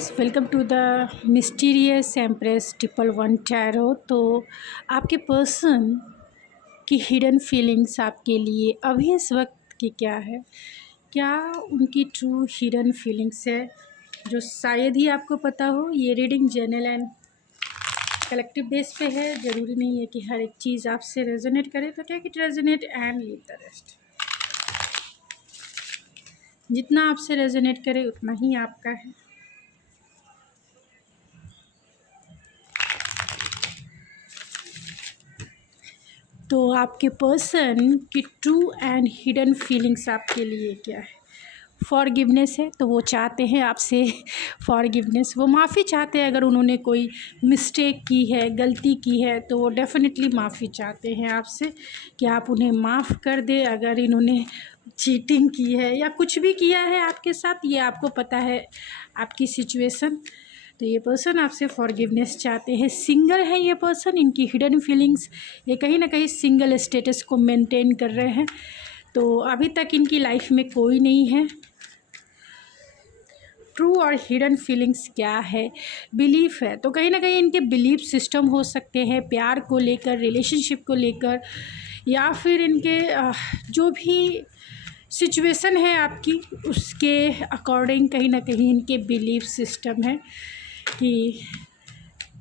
Guys, welcome to the mysterious empress triple one tarot. तो आपके person की hidden feelings आपके लिए अभी इस वक्त की क्या है? क्या उनकी ट्रू हिडन फीलिंग्स है जो शायद ही आपको पता हो? ये reading general and collective base पे है। ज़रूरी नहीं है कि हर एक चीज़ आपसे रेजोनेट करे, तो take it resonate and leave the rest. जितना आपसे रेजोनेट करे उतना ही आपका है। तो आपके पर्सन की ट्रू एंड हिडन फीलिंग्स आपके लिए क्या है? फॉरगिवनेस है, तो वो चाहते हैं आपसे फॉरगिवनेस। वो माफ़ी चाहते हैं। अगर उन्होंने कोई मिस्टेक की है, गलती की है, तो वो डेफिनेटली माफ़ी चाहते हैं आपसे कि आप उन्हें माफ़ कर दें। अगर इन्होंने चीटिंग की है या कुछ भी किया है आपके साथ, ये आपको पता है आपकी सिचुएशन, तो ये पर्सन आपसे फॉरगिवनेस चाहते हैं। सिंगल है ये पर्सन। इनकी हिडन फीलिंग्स, ये कहीं ना कहीं सिंगल स्टेटस को मेंटेन कर रहे हैं। तो अभी तक इनकी लाइफ में कोई नहीं है। ट्रू और हिडन फीलिंग्स क्या है? बिलीफ है, तो कहीं ना कहीं इनके बिलीफ सिस्टम हो सकते हैं प्यार को लेकर, रिलेशनशिप को लेकर, या फिर इनके जो भी सिचुएशन है आपकी, उसके अकॉर्डिंग कहीं ना कहीं इनके बिलीफ सिस्टम है कि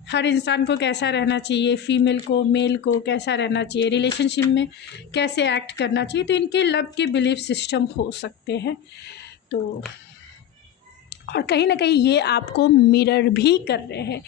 हर इंसान को कैसा रहना चाहिए, फीमेल को, मेल को कैसा रहना चाहिए, रिलेशनशिप में कैसे एक्ट करना चाहिए। तो इनके लव के बिलीफ सिस्टम हो सकते हैं। तो और कहीं ना कहीं ये आपको मिरर भी कर रहे हैं,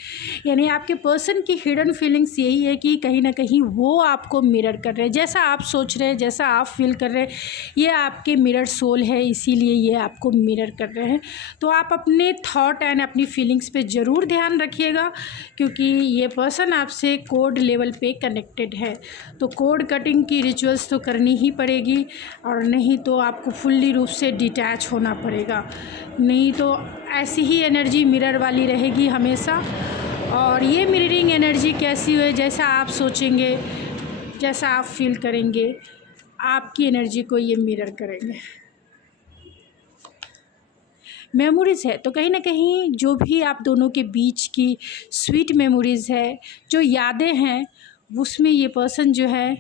यानी आपके पर्सन की हिडन फीलिंग्स यही है कि कहीं ना कहीं वो आपको मिरर कर रहे हैं। जैसा आप सोच रहे हैं, जैसा आप फील कर रहे हैं, ये आपके मिरर सोल है, इसीलिए ये आपको मिरर कर रहे हैं। तो आप अपने थॉट एंड अपनी फीलिंग्स पे ज़रूर ध्यान रखिएगा, क्योंकि ये पर्सन आपसे कोड लेवल पे कनेक्टेड है। तो कोड कटिंग की रिचुअल्स तो करनी ही पड़ेगी, और नहीं तो आपको फुल्ली रूप से डिटैच होना पड़ेगा। नहीं तो ऐसी ही एनर्जी मिरर वाली रहेगी हमेशा। और ये मिररिंग एनर्जी कैसी है? जैसा आप सोचेंगे, जैसा आप फील करेंगे, आपकी एनर्जी को ये मिरर करेंगे। मेमोरीज़ है, तो कहीं ना कहीं जो भी आप दोनों के बीच की स्वीट मेमोरीज़ है, जो यादें हैं, उसमें ये पर्सन जो है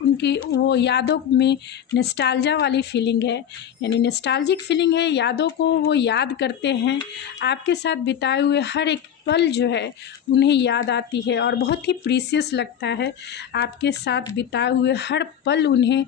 उनकी वो यादों में नॉस्टैल्जिया वाली फीलिंग है, यानी नॉस्टैल्जिक फीलिंग है। यादों को वो याद करते हैं। आपके साथ बिताए हुए हर एक पल जो है उन्हें याद आती है, और बहुत ही प्रीशियस लगता है। आपके साथ बिताए हुए हर पल उन्हें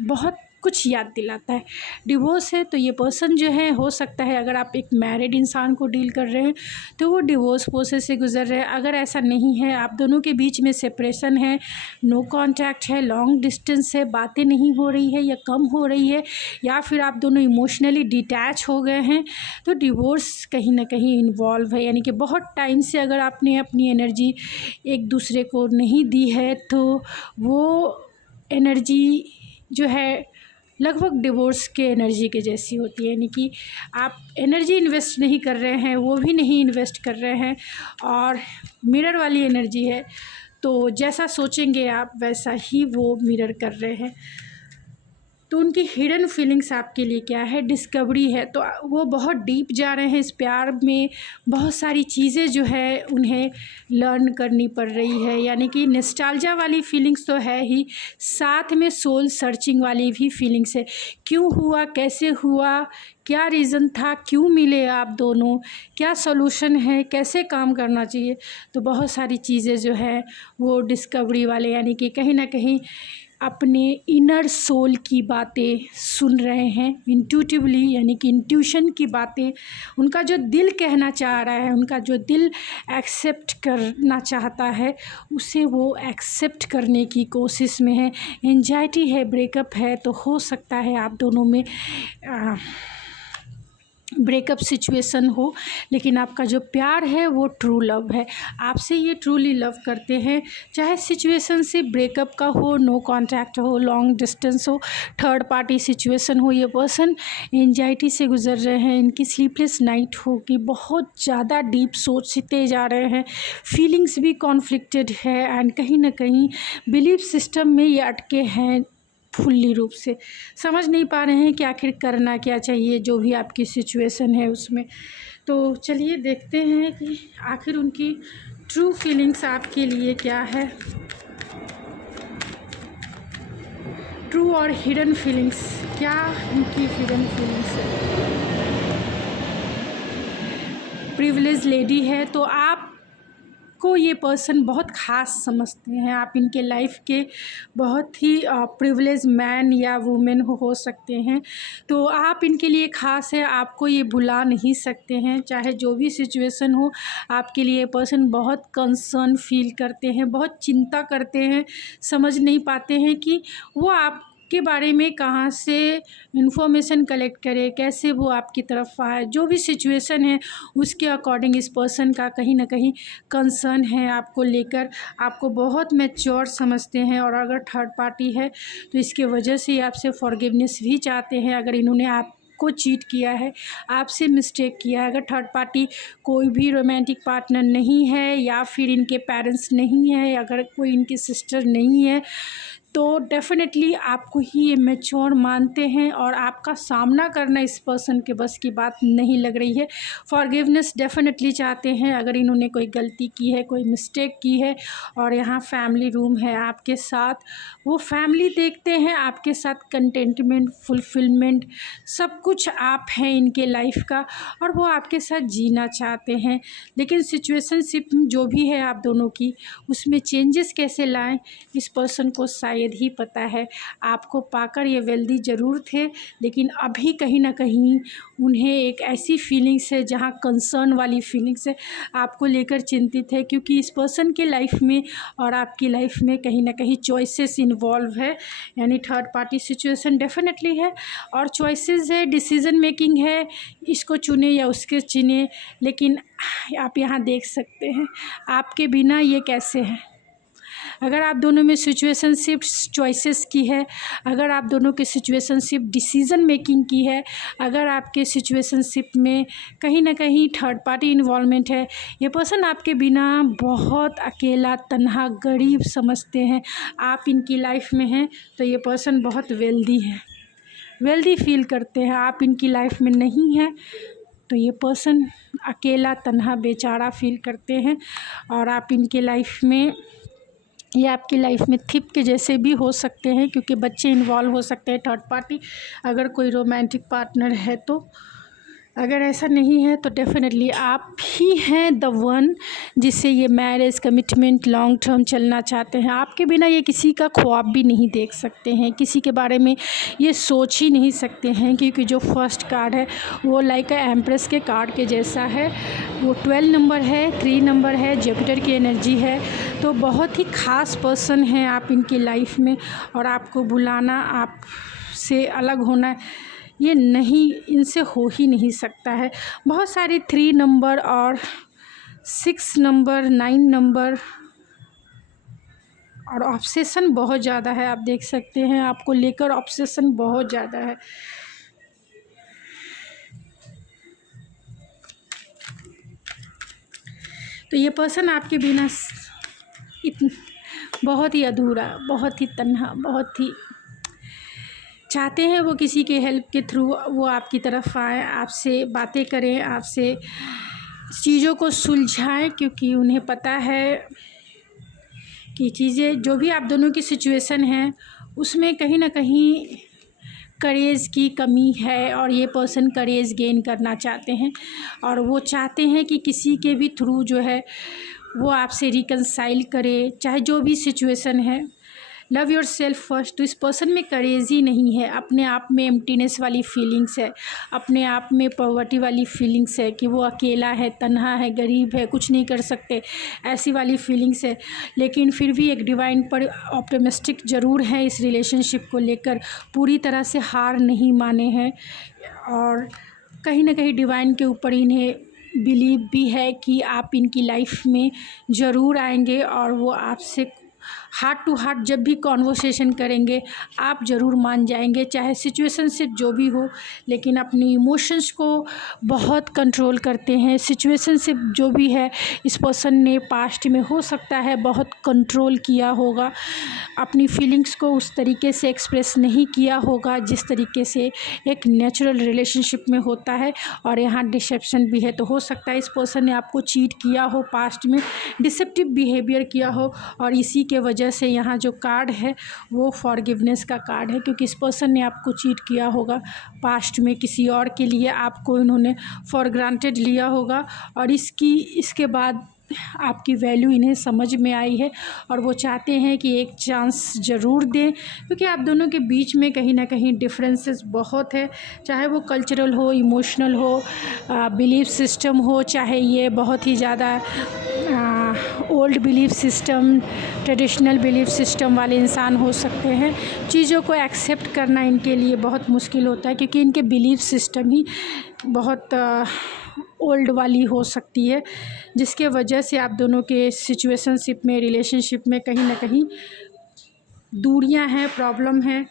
बहुत कुछ याद दिलाता है। डिवोर्स है, तो ये पर्सन जो है, हो सकता है अगर आप एक मैरिड इंसान को डील कर रहे हैं तो वो डिवोर्स प्रोसेस से गुजर रहे हैं। अगर ऐसा नहीं है, आप दोनों के बीच में सेपरेशन है, नो कांटेक्ट है, लॉन्ग डिस्टेंस है, बातें नहीं हो रही है या कम हो रही है, या फिर आप दोनों इमोशनली डिटैच हो गए हैं, तो डिवोर्स कहीं ना कहीं इन्वॉल्व है। यानी कि बहुत टाइम से अगर आपने अपनी एनर्जी एक दूसरे को नहीं दी है, तो वो एनर्जी जो है लगभग डिवोर्स के एनर्जी के जैसी होती है। यानी कि आप एनर्जी इन्वेस्ट नहीं कर रहे हैं, वो भी नहीं इन्वेस्ट कर रहे हैं, और मिरर वाली एनर्जी है। तो जैसा सोचेंगे आप, वैसा ही वो मिरर कर रहे हैं। तो उनकी हिडन फीलिंग्स आपके लिए क्या है? डिस्कवरी है, तो वो बहुत डीप जा रहे हैं इस प्यार में। बहुत सारी चीज़ें जो है उन्हें लर्न करनी पड़ रही है। यानी कि नॉस्टैल्जिया वाली फीलिंग्स तो है ही, साथ में सोल सर्चिंग वाली भी फीलिंग्स है। क्यों हुआ, कैसे हुआ, क्या रीज़न था, क्यों मिले आप दोनों, क्या सॉल्यूशन है, कैसे काम करना चाहिए। तो बहुत सारी चीज़ें जो है वो डिस्कवरी वाले, यानी कि कहीं ना कहीं अपने इनर सोल की बातें सुन रहे हैं इंट्यूटिवली, यानी कि इंट्यूशन की बातें। उनका जो दिल कहना चाह रहा है, उनका जो दिल एक्सेप्ट करना चाहता है, उसे वो एक्सेप्ट करने की कोशिश में है। एंजाइटी है, ब्रेकअप है, तो हो सकता है आप दोनों में ब्रेकअप सिचुएशन हो, लेकिन आपका जो प्यार है वो ट्रू लव है। आपसे ये ट्रूली लव करते हैं, चाहे सिचुएशन से ब्रेकअप का हो, नो कांटेक्ट हो, लॉन्ग डिस्टेंस हो, थर्ड पार्टी सिचुएशन हो। ये पर्सन एंजाइटी से गुजर रहे हैं, इनकी स्लीपलेस नाइट होगी, बहुत ज़्यादा डीप सोचते जा रहे हैं, फीलिंग्स भी कॉन्फ्लिक्टेड है, एंड कहीं ना कहीं बिलीफ सिस्टम में ये अटके हैं फुल्ली रूप से समझ नहीं पा रहे हैं कि आखिर करना क्या चाहिए, जो भी आपकी सिचुएशन है उसमें। तो चलिए देखते हैं कि आखिर उनकी ट्रू फीलिंग्स आपके लिए क्या है, ट्रू और हिडन फीलिंग्स, क्या उनकी हिडन फीलिंग्स है। प्रिविलेज लेडी है तो आपको ये पर्सन बहुत ख़ास समझते हैं, आप इनके लाइफ के बहुत ही प्रिविलेज मैन या वुमेन हो सकते हैं। तो आप इनके लिए ख़ास है, आपको ये भुला नहीं सकते हैं, चाहे जो भी सिचुएशन हो। आपके लिए पर्सन बहुत कंसर्न फील करते हैं, बहुत चिंता करते हैं, समझ नहीं पाते हैं कि वो आप के बारे में कहाँ से इन्फॉर्मेशन कलेक्ट करे, कैसे वो आपकी तरफ आए। जो भी सिचुएशन है उसके अकॉर्डिंग इस पर्सन का कहीं ना कहीं कंसर्न है आपको लेकर, आपको बहुत मैच्योर समझते हैं। और अगर थर्ड पार्टी है तो इसके वजह से आपसे फॉरगिवनेस भी चाहते हैं। अगर इन्होंने आपको चीट किया है, आपसे मिस्टेक किया है, अगर थर्ड पार्टी कोई भी रोमांटिक पार्टनर नहीं है या फिर इनके पेरेंट्स नहीं है, अगर कोई इनकी सिस्टर नहीं है, तो डेफ़िनेटली आपको ही ये मैच्योर मानते हैं और आपका सामना करना इस पर्सन के बस की बात नहीं लग रही है। फॉरगिवनेस डेफ़िनेटली चाहते हैं अगर इन्होंने कोई गलती की है, कोई मिस्टेक की है। और यहाँ फैमिली रूम है आपके साथ, वो फैमिली देखते हैं आपके साथ, कंटेंटमेंट, फुलफिलमेंट सब कुछ आप हैं इनके लाइफ का और वो आपके साथ जीना चाहते हैं। लेकिन सिचुएशनशिप जो भी है आप दोनों की, उसमें चेंजेस कैसे लाएँ इस पर्सन को शायद ही पता है। आपको पाकर ये वेल्दी ज़रूर थे, लेकिन अभी कहीं ना कहीं उन्हें एक ऐसी फीलिंग्स है जहाँ कंसर्न वाली फीलिंग्स है, आपको लेकर चिंतित है। क्योंकि इस पर्सन के लाइफ में और आपकी लाइफ में कहीं ना कहीं चॉइसेस इन्वॉल्व है, यानी थर्ड पार्टी सिचुएशन डेफिनेटली है और चॉइसेस है, डिसीज़न मेकिंग है, इसको चुने या उसके चुने। लेकिन आप यहाँ देख सकते हैं आपके बिना ये कैसे है। अगर आप दोनों में सिचुएशनशिप चॉइसेस की है, अगर आप दोनों की सिचुएशनशिप डिसीज़न मेकिंग की है, अगर आपके सिचुएशनशिप में कहीं ना कहीं थर्ड पार्टी इन्वॉल्वमेंट है, ये पर्सन आपके बिना बहुत अकेला, तन्हा, गरीब समझते हैं। आप इनकी लाइफ में हैं तो ये पर्सन बहुत वेल्दी है, वेल्दी फील करते हैं। आप इनकी लाइफ में नहीं हैं तो ये पर्सन अकेला, तन्हा, बेचारा फील करते हैं। और आप इनके लाइफ में, ये आपकी लाइफ में थिप के जैसे भी हो सकते हैं, क्योंकि बच्चे इन्वॉल्व हो सकते हैं थर्ड पार्टी, अगर कोई रोमांटिक पार्टनर है तो। अगर ऐसा नहीं है तो डेफिनेटली आप ही हैं द वन जिससे ये मैरिज, कमिटमेंट, लॉन्ग टर्म चलना चाहते हैं। आपके बिना ये किसी का ख्वाब भी नहीं देख सकते हैं, किसी के बारे में ये सोच ही नहीं सकते हैं। क्योंकि जो फर्स्ट कार्ड है वो लाइक एम्प्रेस के कार्ड के जैसा है, वो 12 नंबर है, 3 नंबर है, जुपिटर की एनर्जी है। तो बहुत ही ख़ास पर्सन हैं आप इनकी लाइफ में और आपको भुलाना, आपसे अलग होना ये नहीं, इनसे हो ही नहीं सकता है। बहुत सारे 3 नंबर और 6 नंबर, 9 नंबर और ऑब्सेशन बहुत ज़्यादा है। आप देख सकते हैं आपको लेकर ऑब्सेशन बहुत ज़्यादा है। तो ये पर्सन आपके बिना बहुत ही अधूरा, बहुत ही तन्हा, बहुत ही चाहते हैं वो किसी के हेल्प के थ्रू वो आपकी तरफ आए, आपसे बातें करें, आपसे चीज़ों को सुलझाएं। क्योंकि उन्हें पता है कि चीज़ें जो भी आप दोनों की सिचुएशन है उसमें कहीं ना कहीं करेज की कमी है और ये पर्सन करेज गेन करना चाहते हैं। और वो चाहते हैं कि किसी के भी थ्रू जो है वो आपसे रिकंसाइल करे, चाहे जो भी सिचुएशन है। Love your self first. तो इस पर्सन में करेज ही नहीं है, अपने आप में एम्प्टीनेस वाली फीलिंग्स है, अपने आप में पॉवर्टी वाली फीलिंग्स है कि वो अकेला है, तन्हा है, गरीब है, कुछ नहीं कर सकते, ऐसी वाली फीलिंग्स है। लेकिन फिर भी एक डिवाइन पर ऑप्टिमिस्टिक ज़रूर है, इस रिलेशनशिप को लेकर पूरी तरह से हार नहीं माने हैं। और कहीं ना कहीं डिवाइन के ऊपर इन्हें बिलीव भी है कि आप इनकी लाइफ में ज़रूर आएंगे और वो आपसे हार्ट टू हार्ट जब भी कॉन्वर्सेशन करेंगे आप ज़रूर मान जाएंगे, चाहे सिचुएशनशिप जो भी हो, लेकिन अपनी इमोशंस को बहुत कंट्रोल करते हैं। सिचुएशनशिप जो भी है इस पर्सन ने पास्ट में हो सकता है बहुत कंट्रोल किया होगा, अपनी फीलिंग्स को उस तरीके से एक्सप्रेस नहीं किया होगा जिस तरीके से एक नेचुरल रिलेशनशिप में होता है। और यहाँ डिसेप्शन भी है, तो हो सकता है इस पर्सन ने आपको चीट किया हो, पास्ट में डिसेप्टिव बिहेवियर किया हो, और इसी के वजह से यहाँ जो कार्ड है वो फॉरगिवनेस का कार्ड है, क्योंकि इस पर्सन ने आपको चीट किया होगा पास्ट में किसी और के लिए, आपको इन्होंने फॉर ग्रांटेड लिया होगा, और इसके बाद आपकी वैल्यू इन्हें समझ में आई है और वो चाहते हैं कि एक चांस ज़रूर दें, क्योंकि आप दोनों के बीच में कहीं ना कहीं डिफरेंसेस बहुत है, चाहे वो कल्चरल हो, इमोशनल हो, बिलीफ सिस्टम हो, चाहे ये बहुत ही ज़्यादा old belief system, traditional belief system वाले इंसान हो सकते हैं। चीज़ों को एक्सेप्ट करना इनके लिए बहुत मुश्किल होता है, क्योंकि इनके बिलीफ सिस्टम ही बहुत ओल्ड वाली हो सकती है, जिसके वजह से आप दोनों के सिचुएशनशिप में, रिलेशनशिप में कहीं ना कहीं दूरियां हैं, प्रॉब्लम है।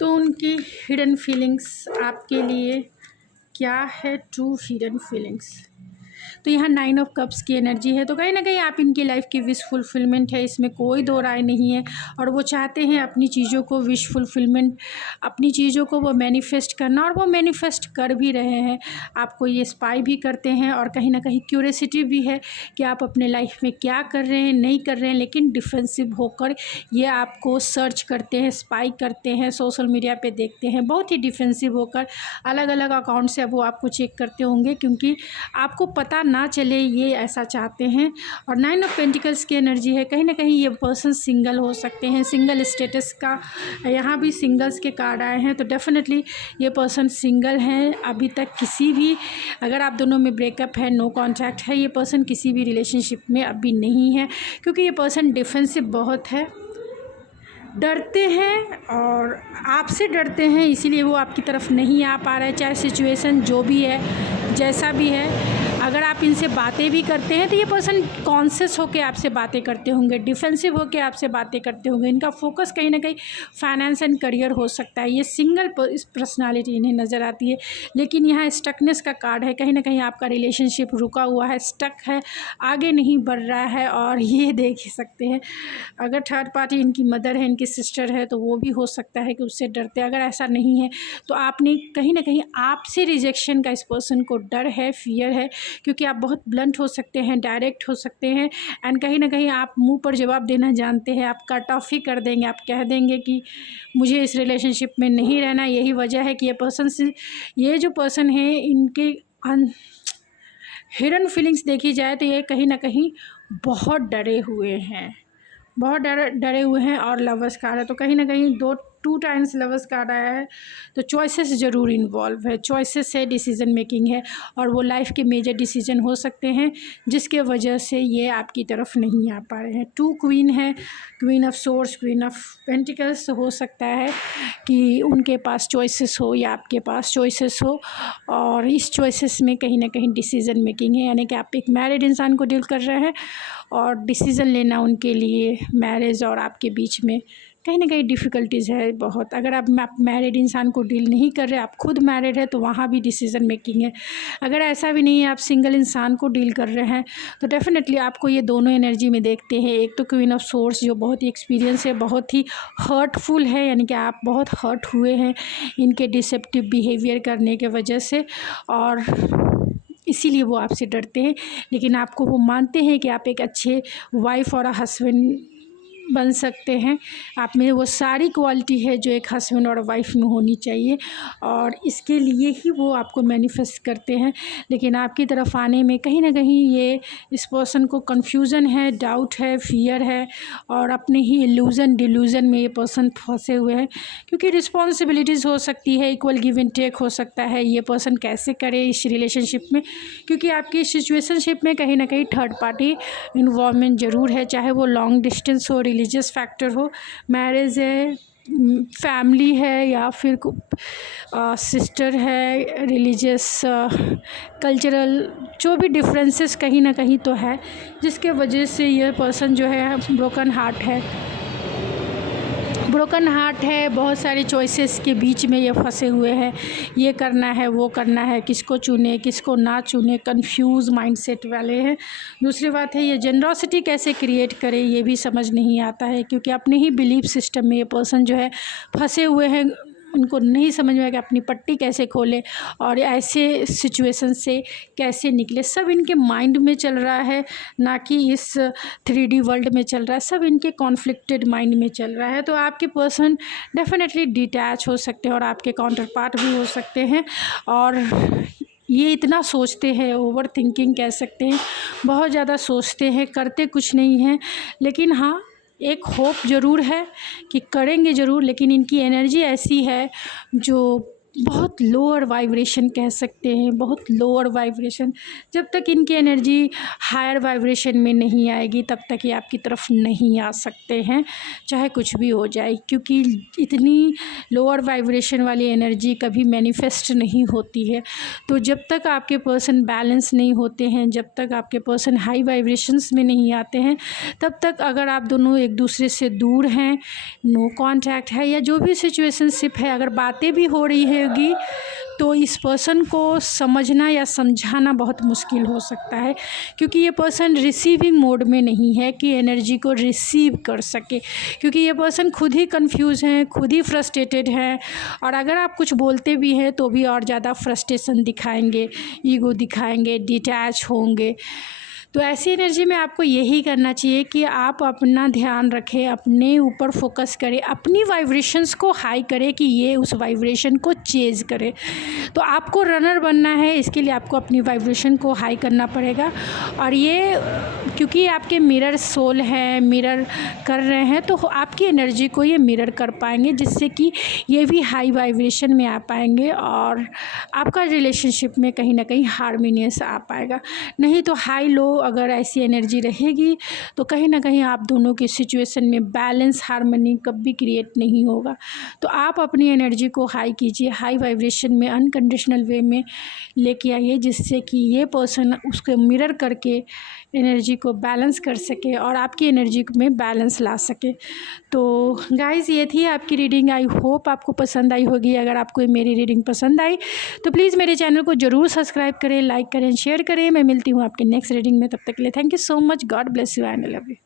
तो उनकी हिडन फीलिंग्स आपके लिए क्या है, ट्रू हिडन फीलिंग्स। तो यहाँ 9 ऑफ कप्स की एनर्जी है, तो कहीं ना कहीं आप इनकी लाइफ की विश फुलफिलमेंट है, इसमें कोई दो राय नहीं है। और वो चाहते हैं अपनी चीज़ों को विश फुलफिलमेंट, अपनी चीज़ों को वो मैनिफेस्ट करना, और वो मैनिफेस्ट कर भी रहे हैं। आपको ये स्पाई भी करते हैं, और कहीं ना कहीं क्यूरियोसिटी भी है कि आप अपने लाइफ में क्या कर रहे हैं, नहीं कर रहे हैं, लेकिन डिफेंसिव होकर ये आपको सर्च करते हैं, स्पाई करते हैं, सोशल मीडिया पे देखते हैं, बहुत ही डिफेंसिव होकर अलग अलग अकाउंट से वो आपको चेक करते होंगे, क्योंकि आपको पता ना चले ये ऐसा चाहते हैं। और 9 ऑफ पेंटिकल्स की एनर्जी है, कहीं ना कहीं ये पर्सन सिंगल हो सकते हैं, सिंगल स्टेटस का यहाँ भी सिंगल्स के कार्ड आए हैं, तो डेफिनेटली ये पर्सन सिंगल हैं। अभी तक किसी भी, अगर आप दोनों में ब्रेकअप है, नो कॉन्टैक्ट है, ये पर्सन किसी भी रिलेशनशिप में अभी नहीं है, क्योंकि ये पर्सन डिफेंसिव बहुत है, डरते हैं और आपसे डरते हैं, इसीलिए वो आपकी तरफ नहीं आ पा रहे हैं। चाहे सिचुएशन जो भी है, जैसा भी है, अगर आप इनसे बातें भी करते हैं तो ये पर्सन कॉन्शियस होकर आपसे बातें करते होंगे, डिफेंसिव होकर आपसे बातें करते होंगे। इनका फोकस कहीं ना कहीं फाइनेंस एंड करियर हो सकता है। ये सिंगल पर्सनालिटी इन्हें नज़र आती है, लेकिन यहाँ स्टकनेस का कार्ड है, कहीं ना कहीं आपका रिलेशनशिप रुका हुआ है, स्टक है, आगे नहीं बढ़ रहा है। और ये देख ही सकते हैं, अगर थर्ड पार्टी इनकी मदर है, इनकी सिस्टर है, तो वो भी हो सकता है कि उससे डरते। अगर ऐसा नहीं है तो आपने कहीं ना कहीं आपसे रिजेक्शन का इस पर्सन को डर है, फियर है, क्योंकि आप बहुत ब्लंट हो सकते हैं, डायरेक्ट हो सकते हैं, एंड कहीं ना कहीं आप मुंह पर जवाब देना जानते हैं। आप कट ऑफ ही कर देंगे, आप कह देंगे कि मुझे इस रिलेशनशिप में नहीं रहना। यही वजह है कि ये जो पर्सन है, इनके हिडन फीलिंग्स देखी जाए तो ये कहीं ना कहीं बहुत डरे हुए हैं, बहुत डरे हुए हैं। और लवर्स कार्ड है, तो कहीं ना कहीं 2 टाइम्स लवर्स कार्ड आया है, तो चॉइसेस ज़रूर इन्वॉल्व है, चॉइसेस है, डिसीजन मेकिंग है, और वो लाइफ के मेजर डिसीजन हो सकते हैं जिसके वजह से ये आपकी तरफ नहीं आ पा रहे हैं। 2 क्वीन है, queen of source, queen of pentacles. हो सकता है कि उनके पास चॉइसेस हो या आपके पास चॉइसेस हो, और इस चॉइसेस में कहीं ना कहीं डिसीजन मेकिंग है, यानी कि आप एक मैरिड इंसान को डील कर रहे हैं और डिसीज़न लेना उनके लिए मैरिज और आपके बीच में कहीं ना कहीं डिफ़िकल्टीज़ है बहुत। अगर आप मैरिड इंसान को डील नहीं कर रहे, आप खुद मैरिड है, तो वहाँ भी डिसीज़न मेकिंग है। अगर ऐसा भी नहीं है, आप सिंगल इंसान को डील कर रहे हैं, तो डेफिनेटली आपको ये दोनों एनर्जी में देखते हैं। एक तो क्वीन ऑफ सोर्स जो बहुत ही एक्सपीरियंस है, बहुत ही हर्टफुल है, यानी कि आप बहुत हर्ट हुए हैं इनके डिसेप्टिव बिहेवियर करने के वजह से, और इसीलिए वो आपसे डरते हैं। लेकिन आपको वो मानते हैं कि आप एक अच्छे वाइफ़ और हस्बैंड बन सकते हैं। आप में वो सारी क्वालिटी है जो एक हस्बैंड और वाइफ में होनी चाहिए, और इसके लिए ही वो आपको मैनिफेस्ट करते हैं। लेकिन आपकी तरफ आने में कहीं ना कहीं ये इस पर्सन को कन्फ्यूज़न है, डाउट है, फियर है, और अपने ही डिल्यूज़न में ये पर्सन फंसे हुए हैं, क्योंकि रिस्पॉन्सिबिलिटीज़ हो सकती है, इक्वल गिव एंड टेक हो सकता है। ये पर्सन कैसे करे इस रिलेशनशिप में, क्योंकि आपकी सिचुएशनशिप में कहीं ना कहीं थर्ड पार्टी इन्वॉल्वमेंट ज़रूर है, चाहे वो लॉन्ग डिस्टेंस हो, रिलीजियस फैक्टर हो, मैरिज है, फैमिली है या फिर सिस्टर है, रिलीजियस कल्चरल जो भी डिफरेंसेस कहीं ना कहीं तो है, जिसके वजह से ये पर्सन जो है ब्रोकन हार्ट है, बहुत सारी चॉइसेस के बीच में ये फंसे हुए हैं, ये करना है वो करना है, किसको चुने किसको ना चुने, कंफ्यूज माइंडसेट वाले हैं। दूसरी बात है ये जनरॉसिटी कैसे क्रिएट करे ये भी समझ नहीं आता है, क्योंकि अपने ही बिलीफ सिस्टम में ये पर्सन जो है फंसे हुए हैं। उनको नहीं समझ में आया कि अपनी पट्टी कैसे खोले और ऐसे सिचुएशन से कैसे निकले। सब इनके माइंड में चल रहा है, ना कि इस 3D वर्ल्ड में चल रहा है। सब इनके कॉन्फ्लिक्टेड माइंड में चल रहा है। तो आपके पर्सन डेफिनेटली डिटैच हो सकते हैं और आपके काउंटर पार्ट भी हो सकते हैं। और ये इतना सोचते हैं, ओवर थिंकिंग कह सकते हैं, बहुत ज़्यादा सोचते हैं, करते कुछ नहीं हैं। लेकिन हाँ, एक होप ज़रूर है कि करेंगे ज़रूर, लेकिन इनकी एनर्जी ऐसी है जो बहुत लोअर वाइब्रेशन कह सकते हैं, बहुत लोअर वाइब्रेशन। जब तक इनकी एनर्जी हायर वाइब्रेशन में नहीं आएगी तब तक ये आपकी तरफ नहीं आ सकते हैं, चाहे कुछ भी हो जाए, क्योंकि इतनी लोअर वाइब्रेशन वाली एनर्जी कभी मैनिफेस्ट नहीं होती है। तो जब तक आपके पर्सन बैलेंस नहीं होते हैं, जब तक आपके पर्सन हाई वाइब्रेशंस में नहीं आते हैं, तब तक अगर आप दोनों एक दूसरे से दूर हैं, नो कांटेक्ट है, या जो भी सिचुएशनशिप है, अगर बातें भी हो रही होगी तो इस पर्सन को समझना या समझाना बहुत मुश्किल हो सकता है, क्योंकि ये पर्सन रिसीविंग मोड में नहीं है कि एनर्जी को रिसीव कर सके। क्योंकि ये पर्सन खुद ही कंफ्यूज हैं, खुद ही फ्रस्ट्रेटेड हैं, और अगर आप कुछ बोलते भी हैं तो भी और ज़्यादा फ्रस्ट्रेशन दिखाएंगे, ईगो दिखाएंगे, डिटैच होंगे। तो ऐसी एनर्जी में आपको यही करना चाहिए कि आप अपना ध्यान रखें, अपने ऊपर फोकस करें, अपनी वाइब्रेशंस को हाई करें कि ये उस वाइब्रेशन को चेज़ करे। तो आपको रनर बनना है, इसके लिए आपको अपनी वाइब्रेशन को हाई करना पड़ेगा। और ये क्योंकि आपके मिरर सोल हैं, मिरर कर रहे हैं, तो आपकी एनर्जी को ये मिरर कर पाएंगे, जिससे कि ये भी हाई वाइब्रेशन में आ पाएंगे और आपका रिलेशनशिप में कहीं ना कहीं हार्मोनियस आ पाएगा। नहीं तो हाई लो अगर ऐसी एनर्जी रहेगी तो कहीं ना कहीं आप दोनों की सिचुएशन में बैलेंस, हार्मनी कभी क्रिएट नहीं होगा। तो आप अपनी एनर्जी को हाई कीजिए, हाई वाइब्रेशन में अनकंडीशनल वे में लेके आइए, जिससे कि ये पर्सन उसको मिरर करके एनर्जी को बैलेंस कर सके और आपकी एनर्जी में बैलेंस ला सके। तो गाइज़, ये थी आपकी रीडिंग। आई होप आपको पसंद आई होगी। अगर आपको मेरी रीडिंग पसंद आई तो प्लीज़ मेरे चैनल को ज़रूर सब्सक्राइब करें, लाइक करें, शेयर करें। मैं मिलती हूँ आपके नेक्स्ट रीडिंग में। तब तक के लिए thank you so much. God bless you and I love you.